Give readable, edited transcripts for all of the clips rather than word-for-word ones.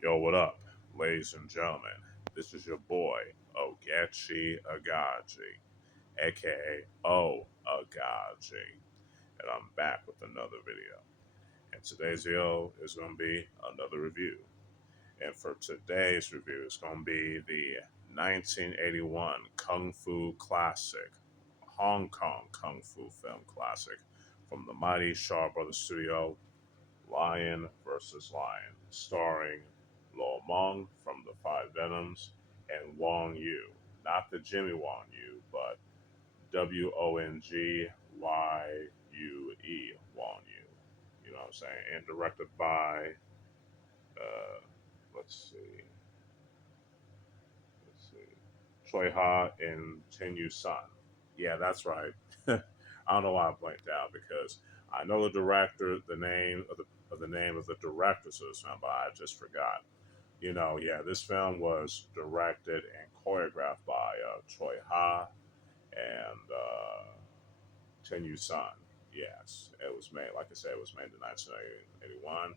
Yo, what up, ladies and gentlemen? This is your boy, Oaghaji, aka Oaghaji, and I'm back with another video. And today's video is going to be another review. And for today's review, it's going to be the 1981 Kung Fu classic, Hong Kong Kung Fu film classic from the mighty Shaw Brothers Studio, Lion versus Lion, starring Meng from the Five Venoms and Wong Yu. Not the Jimmy Wong Yu, but Wongyue Wong Yu. You know what I'm saying? And directed by, uh, let's see, Tsui-Ha and Chen Sun. Yeah, that's right. I don't know why I blanked out because I know the director, the name of the directors of this film, but I just forgot. Yeah, this film was directed and choreographed by Choi Ha and Chen Sun. Yes, it was made, like I said, it was made in 1981,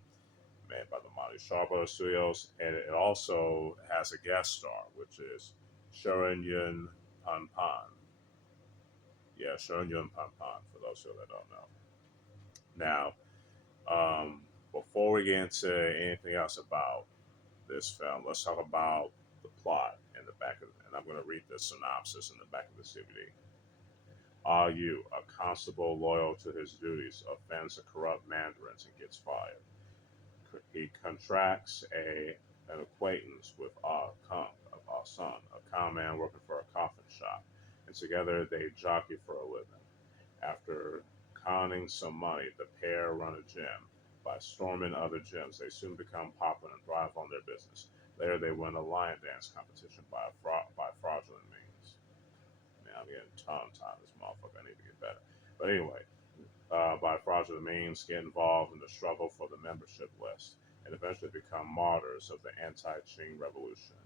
made by the Mighty Sharpo Studios, and it also has a guest star, which is Sharon Yun Pan Pan. Yeah, Sharon Yun Pan Pan, for those of you that don't know. Now, before we get into anything else about this film, let's talk about the plot in the back of it. And I'm going to read the synopsis in the back of the DVD. Are you a constable loyal to his duties, offends a corrupt mandarins and gets fired? He contracts an acquaintance with our son, a con man working for a coffin shop, and together they jockey for a living. After conning some money, the pair run a gym. By storming other gyms, they soon become popular and thrive on their business. Later, they win a lion dance competition by fraudulent means. Man, I'm getting tongue-tied. This motherfucker, I need to get better. But anyway, by fraudulent means, get involved in the struggle for the membership list, and eventually become martyrs of the anti-Qing revolution.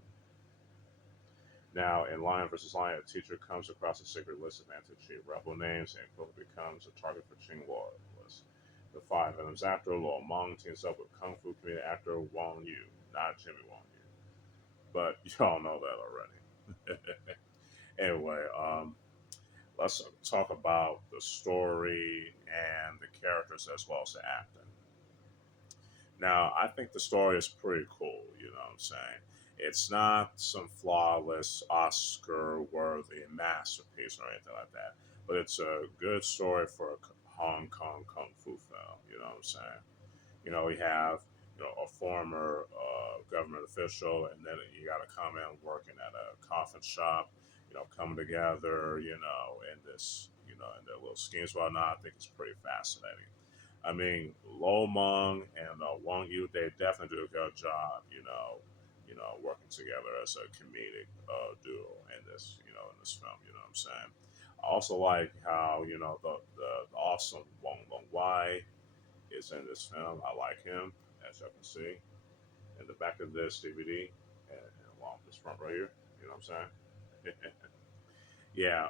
Now, in Lion versus Lion, a teacher comes across a secret list of anti-Qing rebel names and quickly becomes a target for Qing loyalists. The Five Venoms actor Lo Meng teams up with Kung Fu comedian actor Wong Yu, not Jimmy Wong Yu, but y'all know that already. Anyway, let's talk about the story and the characters as well as the acting. Now, I think the story is pretty cool, you know what I'm saying? It's not some flawless Oscar worthy masterpiece or anything like that, but it's a good story for a Hong Kong Kung Fu film, you know what I'm saying? We have, a former government official, and then you got a comment working at a coffin shop, coming together, in this, in their little schemes, whatnot. I think it's pretty fascinating. I mean, Lo Meng and Wong Yu, they definitely do a good job, working together as a comedic duo in this film. You know what I'm saying? I also like how the awesome Wong Long Wai is in this film. I like him, as you can see in the back of this DVD and along this front right here. You know what I'm saying? Yeah,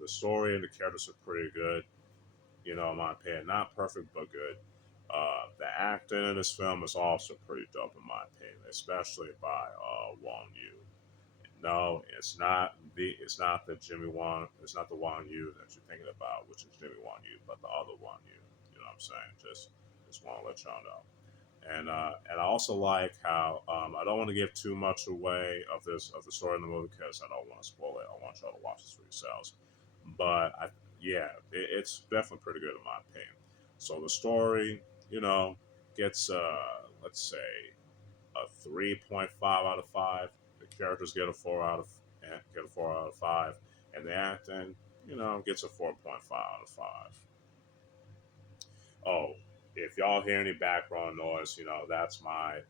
the story and the characters are pretty good. In my opinion, not perfect but good. The acting in this film is also pretty dope, in my opinion, especially by Wong Yu. No, it's not the Jimmy Wong, it's not the Wong Yu that you're thinking about, which is Jimmy Wong Yu, but the other Wong Yu. You know what I'm saying? Just want to let y'all know. And I also like how I don't want to give too much away of the story in the movie because I don't want to spoil it. I want y'all to watch this for yourselves. But yeah, it's definitely pretty good in my opinion. So the story, you know, gets let's say a 3.5 out of 5. The characters get a 4 out of 5, and the acting, gets a 4.5 out of 5. Oh, if y'all hear any background noise, that's my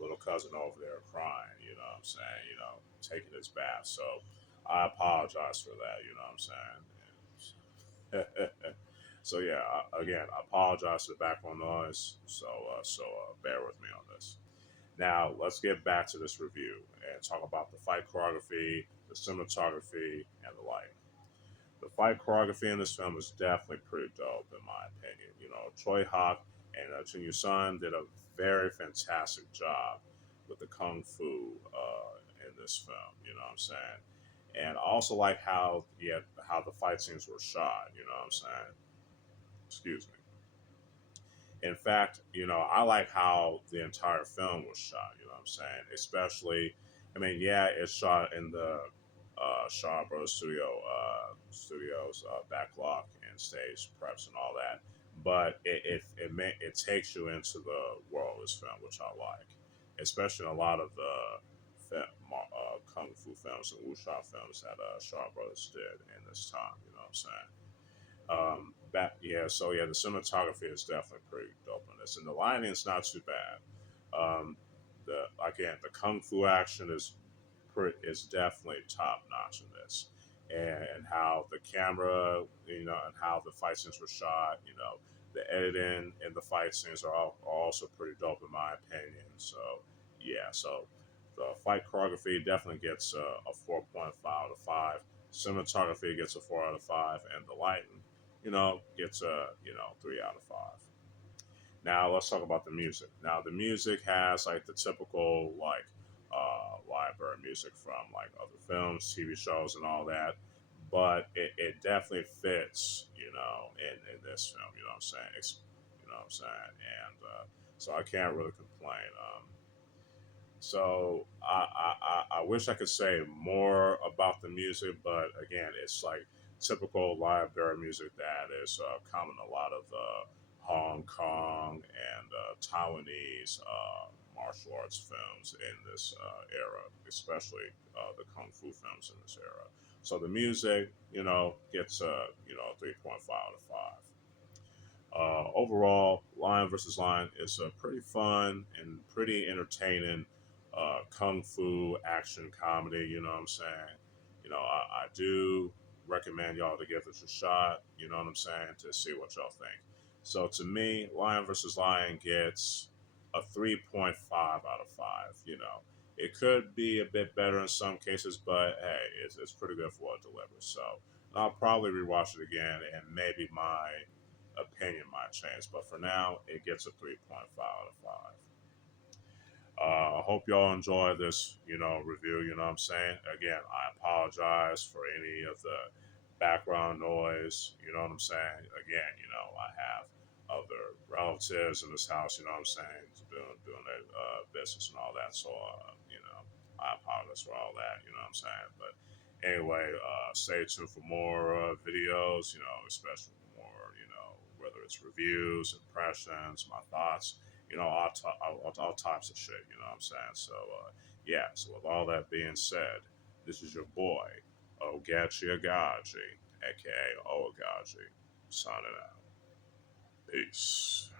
little cousin over there crying. You know what I'm saying? Taking his bath. So I apologize for that. You know what I'm saying? So yeah, again, I apologize for the background noise. So bear with me on this. Now let's get back to this review and talk about the fight choreography, the cinematography, and the lighting. The fight choreography in this film is definitely pretty dope, in my opinion. Choi Hawk and Chun Yu Sun did a very fantastic job with the kung fu in this film. You know what I'm saying? And I also like how the fight scenes were shot. You know what I'm saying? Excuse me. In fact, I like how the entire film was shot. You know what I'm saying? Especially, I mean, yeah, it's shot in the Shaw Brothers studios backlot and stage preps and all that, but it takes you into the world of this film, which I like, especially in a lot of the kung fu films and wuxia films that Shaw Brothers did in this time. You know what I'm saying? So yeah, the cinematography is definitely pretty dope in this, and the lighting is not too bad. The kung fu action is definitely top notch in this, and how the camera, and how the fight scenes were shot, the editing and the fight scenes are also pretty dope in my opinion. So yeah, so the fight choreography definitely gets a 4.5 out of 5. Cinematography gets a 4 out of 5, and the lighting, gets a 3 out of 5. Now let's talk about the music. Now the music has like the typical like library music from like other films, TV shows, and all that, but it definitely fits, in this film. You know what I'm saying? You know what I'm saying? And so I can't really complain. So I wish I could say more about the music, but again, it's like typical live bear music that is common in a lot of Hong Kong and Taiwanese martial arts films in this era, especially the kung fu films in this era. So the music, gets 3.5 out of 5. Overall, Lion versus Lion is a pretty fun and pretty entertaining kung fu action comedy. You know what I'm saying? I do recommend y'all to give this a shot. You know what I'm saying? To see what y'all think. So to me, Lion versus Lion gets a 3.5 out of 5. It could be a bit better in some cases, but hey, it's pretty good for what it delivers. So I'll probably rewatch it again, and maybe my opinion might change. But for now, it gets a 3.5 out of 5. I hope y'all enjoy this, review. You know what I'm saying? Again, I apologize for any of the background noise. You know what I'm saying? Again, I have other relatives in this house. You know what I'm saying? Doing their business and all that. So, I apologize for all that. You know what I'm saying? But anyway, stay tuned for more videos. Especially more, whether it's reviews, impressions, my thoughts, all types of shit. You know what I'm saying? So, yeah. So, with all that being said, this is your boy, Oaghaji, aka Oaghaji, signing out. Peace.